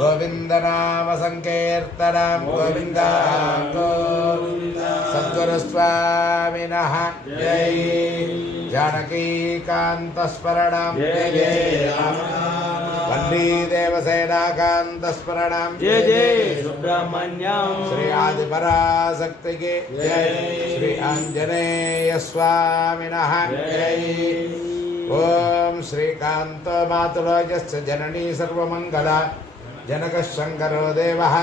गोविंद नाम संकीर्तनम गोविंदा सद्गुरुस्वामिनः जय जानकीकान्तस्मरणं जय वन्दी देवसेनाकान्तस्मरणं जय जय सुब्रह्मण्यम श्री आदिपराशक्ति जय श्री आंजनेय स्वामिनः जय ओम श्रीकांत मातुलोजस्य जननी सर्वमंगला जनकः शंकरो देवः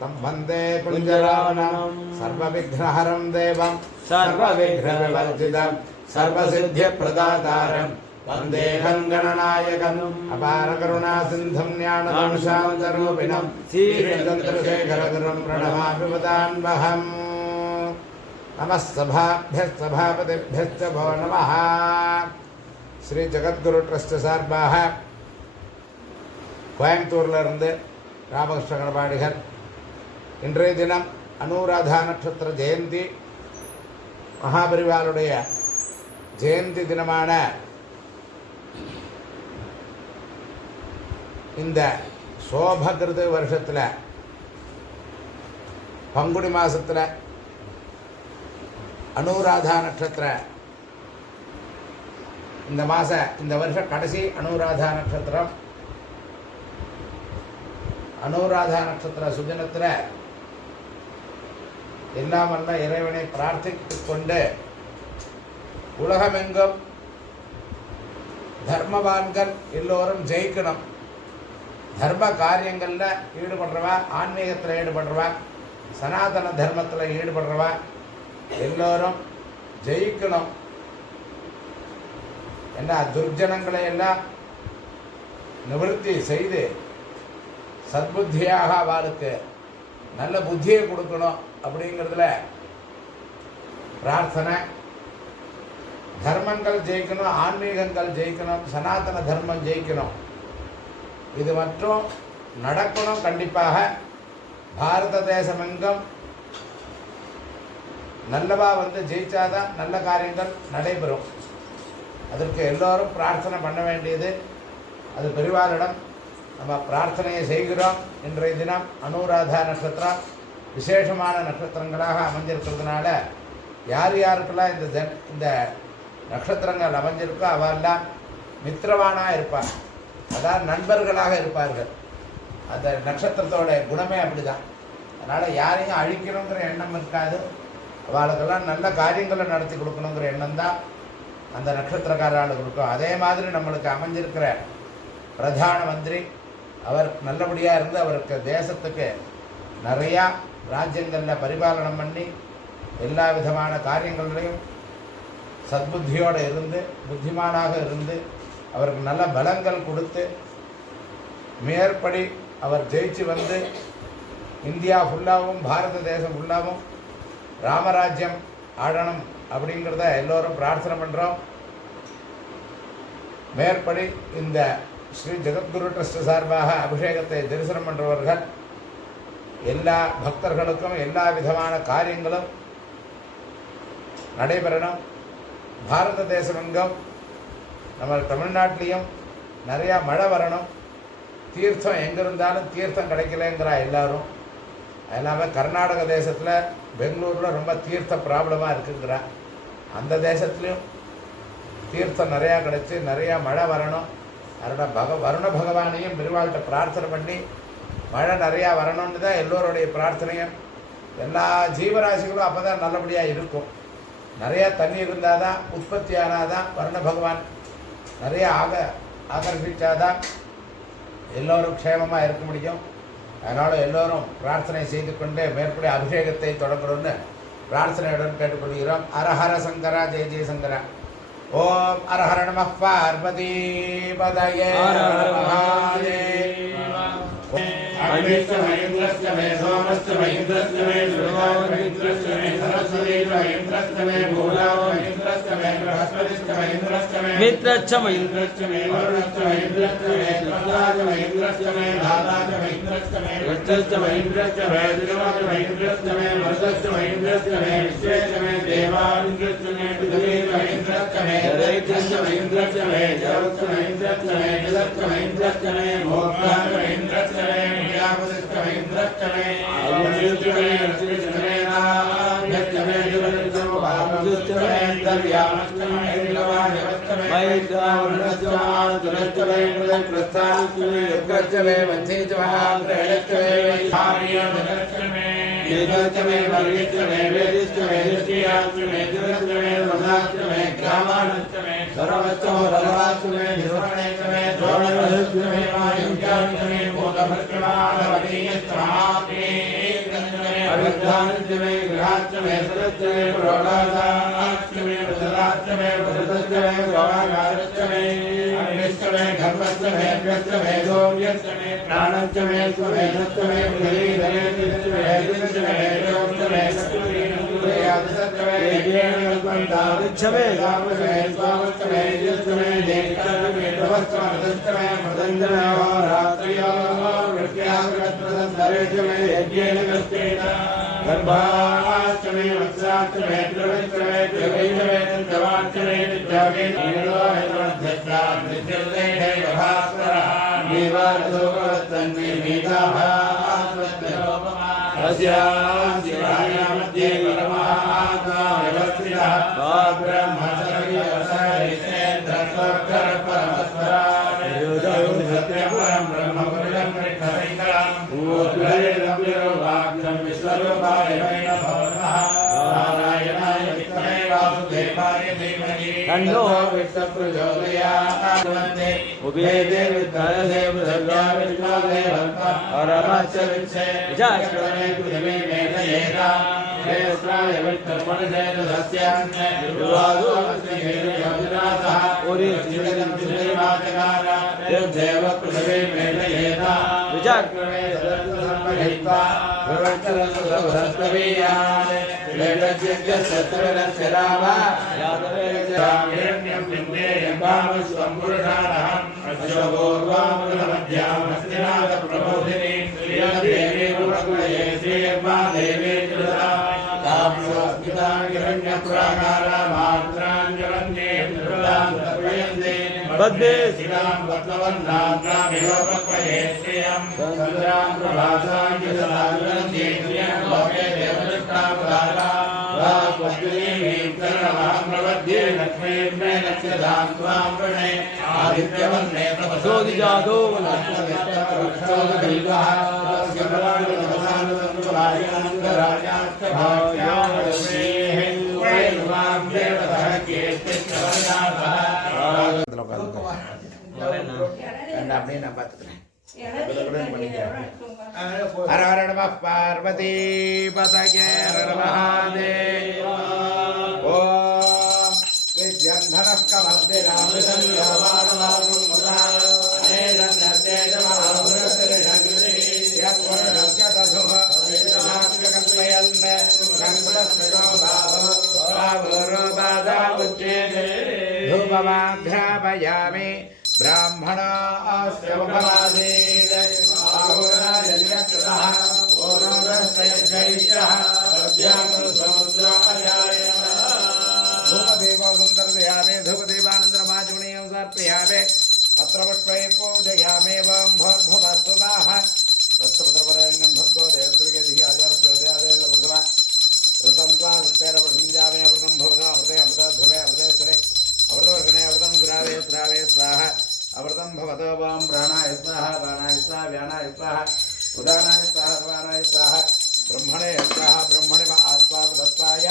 तं वन्दे कुञ्जरावणं सर्वविघ्नहरं देवं सर्वविघ्नविवर्जितं सर्वसिद्धिप्रदातारं वन्देऽहं गणनायकम् अपारकरुणासिन्धुं ज्ञानदानशान्तरूपिणं श्रीचन्द्रशेखरगुरुं प्रणमामि मुदान्वहम् नमः सभाभ्यः सभापतिभ्यश्च भो नमः ஸ்ரீ ஜகத்குரு ட்ரஸ்ட் சார்பாக கோயம்புத்தூர்லேருந்து ராமகிருஷ்ண கணபாடிகர் இன்றைய தினம் அனுராதா நட்சத்திர ஜெயந்தி மகாபரிவாளுடைய ஜெயந்தி தினமான இந்த சோபகிருத வருஷத்தில் பங்குனி மாதத்தில் அனுராதா நட்சத்திர இந்த வருஷம் கடைசி அனுராதா நட்சத்திரம். அனுராதா நட்சத்திர சுஜனத்தில் எல்லாம் வல்ல இறைவனை பிரார்த்தித்துக் கொண்டு உலகமெங்கும் தர்மவான்கள் எல்லோரும் ஜெயிக்கணும், தர்ம காரியங்களில் ஈடுபடுறவா, ஆன்மீகத்தில் ஈடுபடுறவா, சனாதன தர்மத்தில் ஈடுபடுறவா எல்லோரும் ஜெயிக்கணும். என்ன துர்ஜனங்களை எல்லாம் நிவர்த்தி செய்து சத்புத்தியாக அவளுக்கு நல்ல புத்தியை கொடுக்கணும் அப்படிங்கிறதுல பிரார்த்தனை. தர்மங்கள் ஜெயிக்கணும், ஆன்மீகங்கள் ஜெயிக்கணும், சனாதன தர்மம் ஜெயிக்கணும். இது மற்றும் நடக்கணும். கண்டிப்பாக பாரத தேசமெங்கும் நல்லவா ஜெயிச்சாதான் நல்ல காரியங்கள் நடைபெறும். அதற்கு எல்லோரும் பிரார்த்தனை பண்ண வேண்டியது. அது பெரிவாரிடம் நம்ம பிரார்த்தனையை செய்கிறோம். இன்றைய தினம் அனுராதா நட்சத்திரம் விசேஷமான நட்சத்திரங்களாக அமைஞ்சிருக்கிறதுனால யார் யாருக்கெல்லாம் இந்த நட்சத்திரங்கள் அமைஞ்சிருக்கோ அவெல்லாம் மித்திரவானாக இருப்பார், அதாவது நண்பர்களாக இருப்பார்கள். அந்த நட்சத்திரத்தோட குணமே அப்படிதான். அதனால் யாரையும் அழிக்கணுங்கிற எண்ணம் இருக்காது. அவளுக்கெல்லாம் நல்ல காரியங்களை நடத்தி கொடுக்கணுங்கிற எண்ணம் தான் அந்த நட்சத்திரக்காரர்களுக்கு இருக்கும். அதே மாதிரி நம்மளுக்கு அமைஞ்சிருக்கிற பிரதான மந்திரி அவர் நல்லபடியாக இருந்து அவருக்கு தேசத்துக்கு நிறையா ராஜ்யங்களில் பரிபாலனம் பண்ணி எல்லா விதமான காரியங்களையும் சத்புத்தியோடு இருந்து புத்திமானாக இருந்து அவருக்கு நல்ல பலங்கள் கொடுத்து மேற்படி அவர் ஜெயிச்சு இந்தியா ஃபுல்லாகவும் பாரத தேசம் ஃபுல்லாகவும் ராமராஜ்யம் ஆடணும் அப்படிங்கிறத எல்லோரும் பிரார்த்தனை பண்ணுறோம். மேற்படி இந்த ஸ்ரீ ஜெகத்குரு ட்ரஸ்ட் சார்பாக அபிஷேகத்தை தரிசனம் பண்ணுறவர்கள் எல்லா பக்தர்களுக்கும் எல்லா விதமான காரியங்களும் நடைபெறணும். பாரத தேசமெங்கும் நம்ம தமிழ்நாட்டிலையும் நிறையா மழை வரணும். தீர்த்தம் எங்கே இருந்தாலும் தீர்த்தம் கிடைக்கலங்கிறா எல்லாரும். அது இல்லாமல் கர்நாடக தேசத்தில் பெங்களூரில் ரொம்ப தீர்த்த ப்ராப்ளமாக இருக்குங்கிறா. அந்த தேசத்துலேயும் தீர்த்தம் நிறையா கிடச்சி நிறையா மழை வரணும். அதோட வருண பகவானையும் பெருவாள்கிட்ட பிரார்த்தனை பண்ணி மழை நிறையா வரணும்னு தான் எல்லோருடைய பிரார்த்தனையும். எல்லா ஜீவராசிகளும் அப்போ தான் நல்லபடியாக இருக்கும். நிறையா தண்ணி இருந்தால் தான் உற்பத்தி ஆனால் தான் வருண பகவான் நிறையா ஆகர்ஷித்தாதான் எல்லோரும் க்ஷேமமாக இருக்க முடியும். அதனால் எல்லோரும் பிரார்த்தனை செய்து கொண்டு மேற்படி அபிஷேகத்தை தொடங்கணும்னு பிரார்த்தனையுடன் கேட்டுக்கொள்கிறோம். அரஹர சங்கரா ஜெய ஜெயசங்கரா. ஓம் அரஹர நமः பார்வதி பதயே. अग्निश्च महेन्द्रश्च मे सोमश्च महेन्द्रश्च मे महेन्द्रश्च मे सरस्वती महेन्द्रश्च मे भूला महेन्द्रश्च मे बृहस्पतिश्च महेन्द्रश्च मे मित्रश्च महेन्द्रश्च मे वरुणश्च महेन्द्रश्च मे प्रह्लाद महेन्द्रश्च मे दाता महेन्द्रश्च मे वृक्षश्च महेन्द्रश्च मे दिवश्च महेन्द्रश्च मे मरुतश्च महेन्द्रश्च मे विश्वेश्च मे देवानिन्द्रश्च मे पृथ्वी महेन्द्रश्च मे दरेक्षश्च महेन्द्रश्च मे जलश्च महेन्द्रश्च मे जलश्च महेन्द्रश्च मे भोक्ता महेन्द्रश्च मे व्यापदश्च महेन्द्रश्च मे अग्निश्च मे रश्मिश्च मे नाभ्यश्च मे दिवश्च भावश्च मे दर्याश्च मे इंद्रवायश्च मे मैत्रावरुणश्च मातुरश्च मे प्रस्थाश्च मे युगश्च मे वंशीश्च महाग्रहश्च मे वैधार्यश्च मे वेदश्च मे वर्गश्च मे वेदिश्च मे दृष्टियाश्च मे दिवश्च मे वदाश्च मे ग्रामाश्च मे सर्वश्च रवाश्च मे विश्वणश्च मे द्रोणश्च मे वायुश्च मे भूतभश्च माधवतीश्च महात्मे अविद्याश्च मे गृहाश्च मे सदश्च मे प्रौढाश्च मे वृद्धश्च मे वृद्धश्च मे गवागारश्च मे अग्निश्च मे घर्मश्च मे अग्निश्च मे सौर्यश्च मे प्राणश्च मे स्वमेधश्च मे पृथ्वी धरेश्च मे हेदिश्च मे हेजोश्च मे शक्तिश्च मे यज्ञेन कल्पन्ताश्च मे गावश्च मे स्वामश्च मे यज्ञश्च मे देवश्च मे तपश्च मदश्च मे मदञ्च मे रात्रियो वृत्याग्रत्रदन्तरेश्च मे यज्ञेन कल्पेत गर्भाश्च मे वत्साश्च मे त्रिवश्च मे त्रिवैश्च मे तवाश्च मे नित्यागे नीलो हेतुर्धत्तात् नित्यर्देहे भास्करः देवादोकवत्तन्मे मेधाभास्वत्तरोपमा अस्यां शिवाया मध्ये परमात्मा व्यवस्थितः ब्रह्मचर्यवसरितेन्द्रस्वक्षर परमस्वरान् सत्यं परं ब्रह्म पुरुषं कृष्णशङ्करं भूतभैरव्यवाक्यं विश्वरूपाय वै नमो नमः नारायणाय विद्महे वासुदेवाय धीमहि तन्नो विष्णुः प्रचोदयात् वन्दे उभयते विद्महे पृथिव्यां परमस्य विच्छे विजाक्रमे पृथिवी मेधयेता श्रेष्ठाय विष्णुर्मनुजेन सस्यान्ने युवादोऽस्ति योजनातः उरिचिरं श्रीमाचकार देव पृथिवी मेधयेता विजाक्रमे सर्वसम्महित्वा प्रवर्तरसुभस्तवीयान् वेदज्ञस्य सत्वरस्य रामा यादवेर्यं विन्देयं कामस्वं पुरुषाणहम् अश्वपूर्वामृतमध्यामस्तिनाथप्रबोधिनी श्रियदेवी गुणकुलये श्रीर्मा देवी कृता ताप्सोऽस्मिता हिरण्यपुराकारा मात्राञ्जवन्ये कृतां तर्पयन्ते बद्धे शिलां वत्सवन्नात्रामिहोपक्वये श्रियं चन्द्रां प्रभासाञ्जसागरन्ये श्रियं लोके देवदृष्टावतारा वाक्वद्गीं करणमहं प्रपद्ये लक्ष्मीर्मे नक्षदां त्वां प्रणये आदित्यवन्ने तपसोदिजातो वनस्पतिश्चोदभिल्वः स्कमलानुतमसानुतन्तुलायान्तराजाश्च भाव्याश्रेः वैर्वां देवतः कीर्तिश्चवर्णाभः அப்படியே நான் பார்த்துக்கிறேன். ஹர ஹர நம பார்வதி பதயே ஹர மகாதேவ ஓம் வித்யந்தரः கமர்திராமிதம் யோமானமாகும் धूपमाघ्रापयामि ब्राह्मणास्य मुखमासीत् आहुराजन्यकृतः पूर्णोदस्तयज्ञैश्चः सद्यामृतसमुद्रायाय धूपदीपो सुन्दर्पयामि धूपदीपानन्तरमाचमनीयं समर्पयामि पत्रपुष्पै पूजयामि वं भूर्भुवस्सुताः तत्पुत्रवरेण्यं भक्तो देवतृगेधिः आचारस्योदयादेवप्रथमा ऋतं त्वा वृत्तेन प्रसञ्जामि अमृतं भवता अमृते अमृतध्रुवे अमृतेश्वरे अमृतवर्षणे अमृतं ग्रावे श्रावे स्वाहा अमृतं भवतो वां प्राणाय स्वाहा प्राणाय स्वाहा व्यानाय स्वाहा उदानाय स्वाहा सर्वानाय स्वाहा ब्रह्मणे स्वाहा ब्रह्मणे आत्मा प्रदत्ताय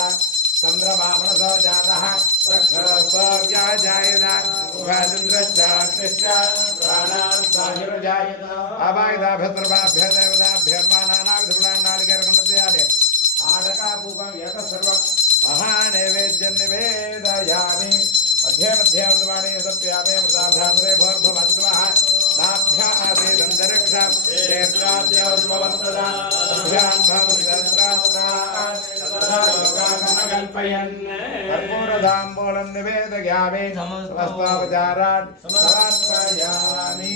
चंद्रमा मनसो जातः सक्षरस्वर्गाय जायत उपादिन्द्रश्चाग्निश्च प्राणान्ताहिर्जायत अवायुधाभ्यर्वाभ्य देवताभ्यर्मानानाविधपुरान्नालिकेरखण्डद्वयानि आडकापूपं यतः सर्वं महानैवेद्यं निवेदयामि मध्ये मध्ये अमृतवाणी सप्यामे अमृतार्थान्ते भोर्भुवस्वः नाभ्यासेदन्तरिक्षं क्षेत्राद्योर् कर्पूरताम्बूलं निवेदयामि समस्तोपचारान् समर्पयामि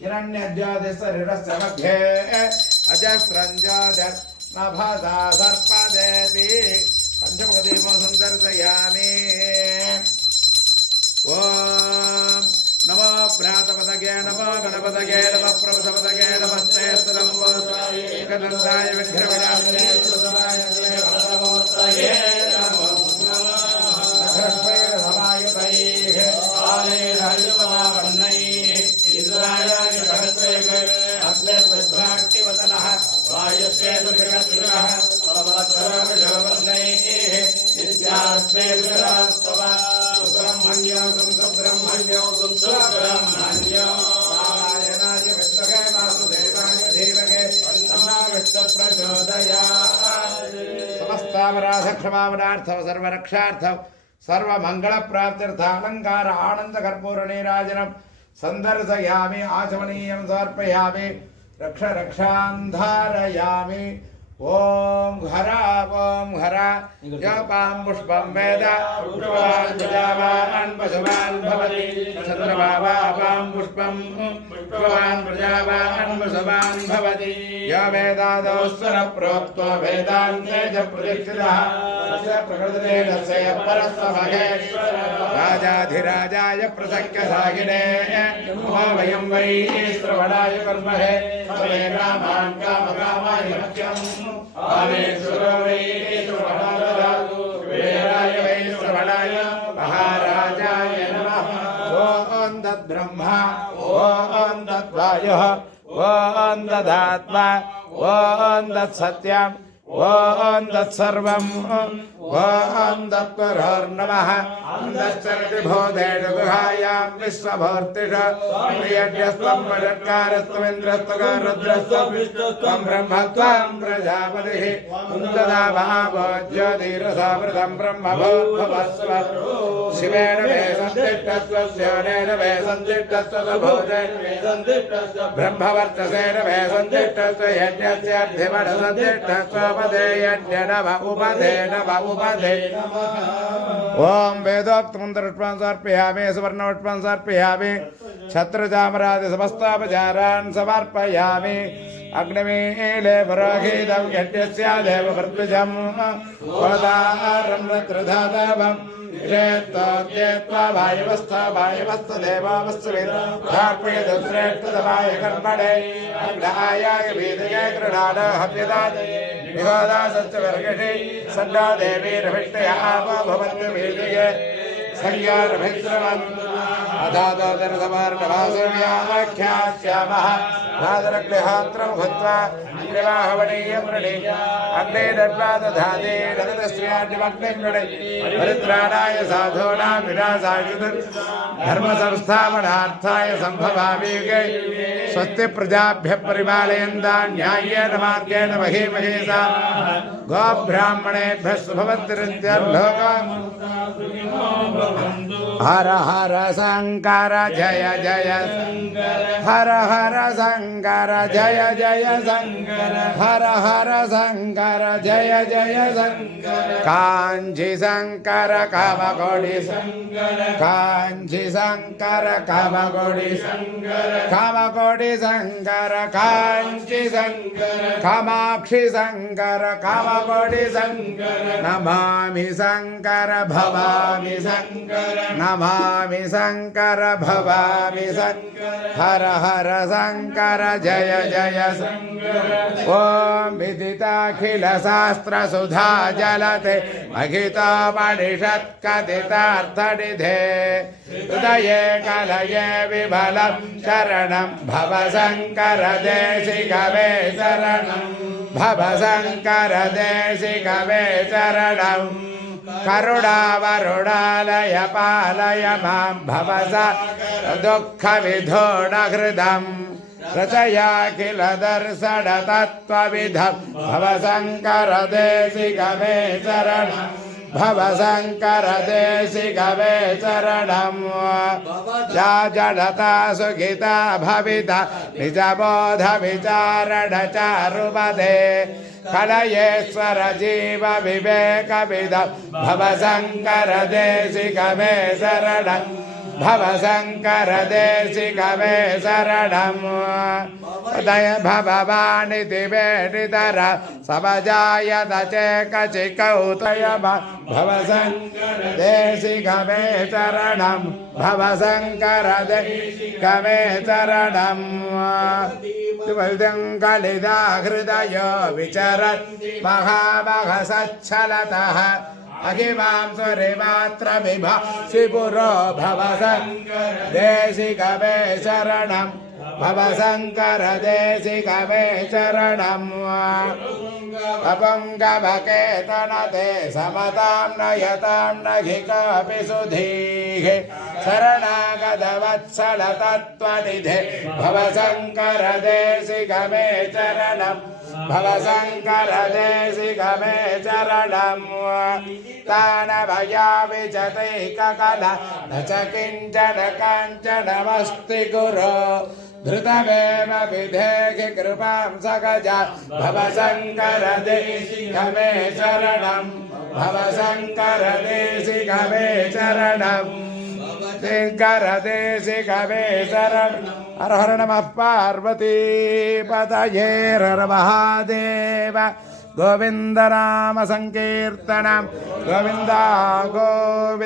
हिरण्यज्योतिषरिरस्य मध्ये अजस्रञ्जोतिर्नभसा सर्पदेति पञ्चमुखदीपं सन्दर्शयामि ॐ नमो भ्रातपदगे नमो गणपतगे नमः प्रभुपदगे नमस्ते एकदन्ताय विघ्नविनाशिने समस्तापराधक्षमापणार्थं सर्वरक्षार्थं सर्वमङ्गलप्राप्त्यर्थं अलङ्कार आनन्दकर्पूरनीराजनं सन्दर्शयामि आचमनीयं समर्पयामि रक्षान् धारयामि ॐ हर जपां पुष्पं वेद पुष्पवान् प्रजावान् पशुवान् भवति चन्द्रभावापां पुष्पं पुष्पवान् प्रजावान् पशुवान् भवति य वेदादौ स्वर प्रोक्तो वेदान्ते च प्रतिष्ठितः तस्य प्रकृतिरे तस्य परस्वभगे राजाधिराजाय प्रसख्यसागिने नमो वयं वै श्रवणाय कर्महे कामान् कामकामाय लक्ष्यम् आमेश्वरो वै श्रवणाददातु वेदाय वै श्रवणाय महाराजाय नमः ॐ तद्ब्रह्मा ॐ तद्वायुः ॐ तदात्मा ॐ तत्सत्यम् ॐ तत्सर्वम् ॐ तत्परोर्नमः अन्तश्चरति भूतेषु गुहायां विश्वभूर्तिषु यज्ञस्त्वं वषट्कारस्त्वमिन्द्रस्त्वं रुद्रस्त्वं ब्रह्म त्वं प्रजापतिः तदा भावो ज्योतिरसावृतं ब्रह्मभूर्भुवस्व शिवेन मे सन्दिष्टस्व शिवनेन मे सन्दिष्टस्व भूतेन मे सन्दिष्टस्व ब्रह्मवर्चसेन मे सन्दिष्टस्व यज्ञस्यार्थिमन सन्दिष्टस्व उपदे यज्ञनव उपदे नव उपदे ओम वेदोक्तमन्त्रपुष्पं समर्पयामि सुवर्णपुष्पं समर्पयामि छत्रचामरादि समस्तापचारान् समर्पयामि अग्निमीले पुरोहितं यज्ञस्यादेव भर्तृजं गोदारं रत्रधातवं श्रेत्वा वायुवस्थदेवावस्तुश्रेष्ठतमाय कर्मणे अग्नायाय वेदये गृहाण हव्यदादे विहोदा सत्यवर्गषि सन्ना देवीरभिष्टया आपो भवन्तु वेदये संयारभिश्रवन् अधातोदरसमार्णभासव्याख्यास्यामः राजरग्निहोत्रं भूत्वा अग्निवाहवणीयं वृणे अग्नेरद्वादधाते रजतश्रियाड्यमग्निं वृणे परित्राणाय साधूनां विनाशाय धर्मसंस्थापनार्थाय सम्भवामि युगे स्वस्ति प्रजाभ्यः परिपालयन्तां न्याय्येन मार्गेण महीमहेषां गोब्राह्मणेभ्यः शुभवद्भिर्लोकान् हर हर शंकर जय जय हर हर शंकर जय जय शंकर हर हर शंकर जय जय शंकर कांची शंकर कामकोटि शंकर कांची शंकर कामकोटि शंकर कामकोटि शंकर कांची शंकर कामाक्षि शंकर कामकोटि शंकर नमामि शंकर भवामि शंकर नमामि शङ्कर भवामि शङ्कर हर हर शङ्कर जय जय शङ्कर ॐ विदिताखिलशास्त्रसुधा जलते महितोपनिषत्कथितार्थनिधे हृदये कलये विमलं शरणं भव शङ्कर देशिकवे शरणं भव शङ्कर देशिकवे शरणं करुणावरुणालय पालय मां भव दुःखविधोणहृदं रचयाखिल दर्शन तत्त्वविधं भव शङ्कर देशिकवे शरणं भव शङ्कर देशिकवे शरणं या जडता सुखिता भविता निजबोध विचारण चारुपदे कलयेश्वर जीव विवेक विदं भव शङ्कर देशिकवे शरणं भव शङ्कर देशिकवे शरणं दय भवानिति वेदितर समजायत चेकचिकौतय भव शङ्कर देशिकवे शरणं भव शङ्कर देशिकवे शरणं कलिदा हृदय विचरन् महामहसच्छलतः अहिमां सुरिमात्र विभासि पुरो भव शङ्कर देशिकवे शरणं भव शङ्कर देशिकवे शरणं अपङ्गभकेतनते समतां नयतां नहि कापि सुधीः शरणागतवत्सल तत्त्वनिधे भव शङ्कर देशिकवे शरणं भव शङ्कर देशिकवे शरणं तानभया विजतैककला न च किञ्चन काञ्चनमस्ति गुरो धृतमेव विधेहि कृपां सकजा भव शङ्कर देशिकवे शरणं भव शङ्कर देशिकवे शरणं शङ्कर देशिकवे शरणं हर हर नमः पार्वती पतये हर हर महादेव गोविन्द नाम संकीर्तनं गोविन्द गोविन्द।